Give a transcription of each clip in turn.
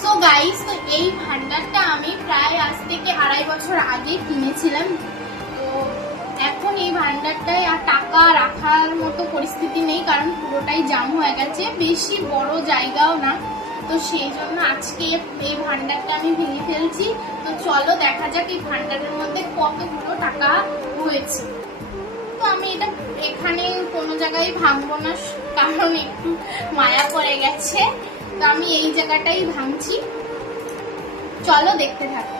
So guys, তো এই ভান্ডারটা আমি প্রায় আজ থেকে 2.5 বছর আগে কিনেছিলাম। তো এখন এই ভান্ডারটায় আর টাকা রাখার মতো পরিস্থিতি নেই, কারণ পুরোটাই জাম হয়ে গেছে, বেশি বড় জায়গাও না। তো সেই জন্য আজকে এই ভান্ডারটা আমি ভেঙে ফেলছি। তো চলো দেখা যাক এই ভান্ডারের মধ্যে কতগুলো টাকা হয়েছে। তো আমি এটা এখানে কোনো জায়গায় ভাঙবো না, কারণ একটু মায়া পড়ে গেছে। তো আমি এই জায়গাটাই ভাঙছি, চলো দেখতে থাকো।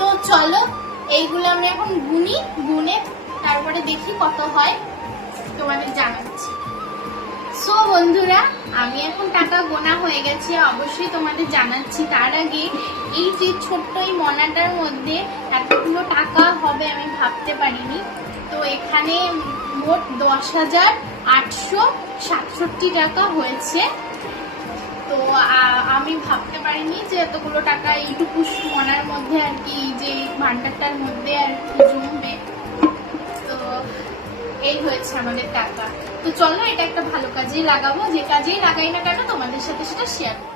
তো চলো এইগুলো আমি এখন গুনে তারপরে দেখি কত হয়, তোমাদের জানাচ্ছি। সো বন্ধুরা, আমি এখন টাকা গোনা হয়ে গেছে, অবশ্যই তোমাদের জানাচ্ছি। তার আগে এই যে ছোট্ট এই মনাটার মধ্যে এতগুলো টাকা হবে আমি ভাবতে পারিনি। তো এখানে মোট 10,867 টাকা হয়েছে। তো আমি ভাবতে পারিনি যে এতগুলো টাকা এইটুকু মনার মধ্যে আর কি, যে ভান্ডারটার মধ্যে আর কি জমবে। তো এই হয়েছে আমাদের টাকা। তো চলো এটা একটা ভালো কাজেই লাগাবো, যে কাজেই লাগাই না কেন তোমাদের সাথে সেটা শেয়ার করবো।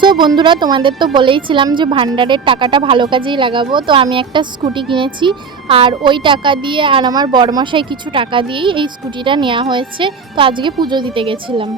সো বন্ধুরা, তোমাদের তো বলেইছিলাম যে ভান্ডারের টাকাটা ভালো কাজেই লাগাবো। তো আমি একটা স্কুটি কিনেছি, আর ওই টাকা দিয়ে আর আমার বড়মশাই কিছু টাকা দিয়েই এই স্কুটিটা নেওয়া হয়েছে। তো আজকে পুজো দিতে গেছিলাম।